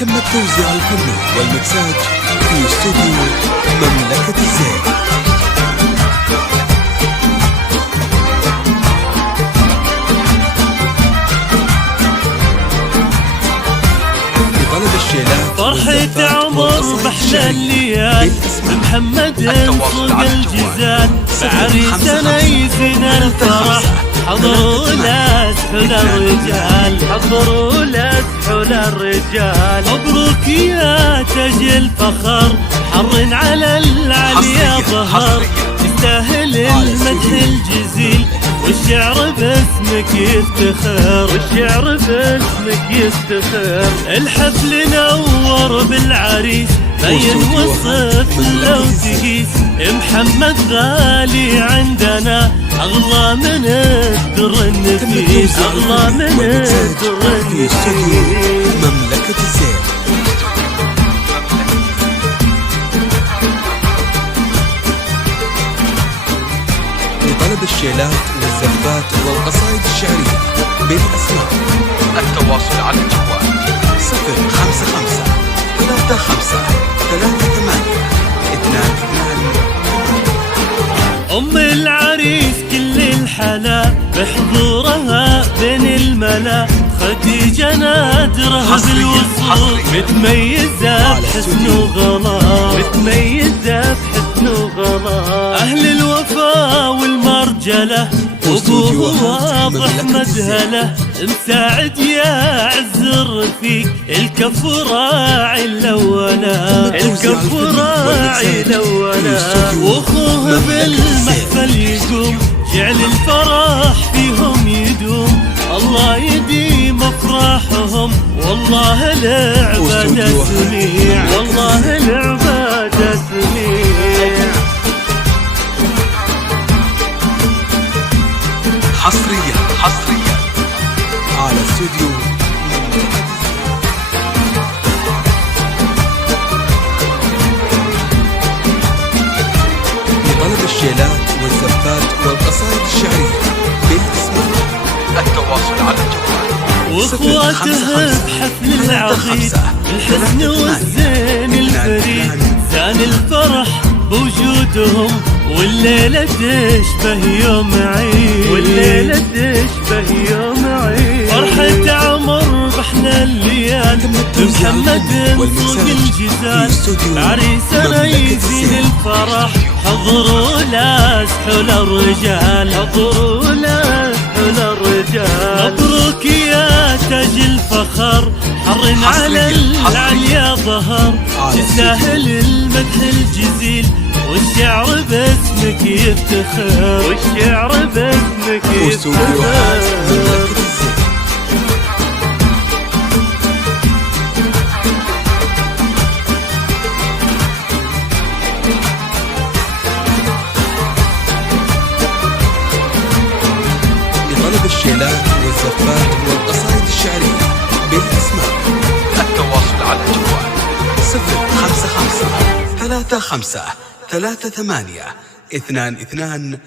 تم التوزيع الفني والمكساج في استوديو مملكة الزين. فرحة عمر بحلى الليال محمد صوق الجزال بعريسنا يزين الفرح حضروا لا سحول الرجال حضروا لا سحول الرجال مبروك يا تاج الفخر حر على العليا ظهر تستاهل المدح الجزيل والشعر باسمك يفتخر والشعر باسمك يفتخر الحفل نور بالعريس ما ينوصف لو تقيس محمد غالي عندنا أغلى من الدر النفيس أغلى من الدر النفيس. مملكة الزين. لطلب الشيلات والزفات والقصائد الشعرية بالأسماء التواصل على الجوال 055 35 38 22. أم العريس كل الحلا بحضورها بين الملا خديجة نادرها بالوصول متميزة بحسن وغلا متميزة بحسن وغلا أهل الوفا والمرجلة وابوه واضح مدهله مساعد يا عز الرفيق الكف راعي الاولى الكف راعي الاولى واخوه بالمحفل يقوم جعل الفرح فيهم يدوم الله يديم افراحهم والله العبادة سميع والله العبادة سميع. حصريا على استوديو لطلب الشيلات والزفات والقصائد الشعرية بالاسماء التواصل على الجوال واخواته بحفل العظيم الحسن والزين الفريد زان الفرح بوجودهم والليلة تشبه يوم عيد والليلة تشبه يوم عيد فرحة عمر بحنا الليال محمد صوق الجزال عريسنا يزين الفرح حضروا لا سحول الرجال حضروا لا سحول الرجال مبروك يا تاج الفخر حر على العليا ظهر تستاهل المدح الجزيل والشعر باسمك يفتخر والشعر باسمك يفتخر. لطلب الشيلات والزفات والقصائد الشعرية بالاسماء التواصل على الجوال 055 35 38 22.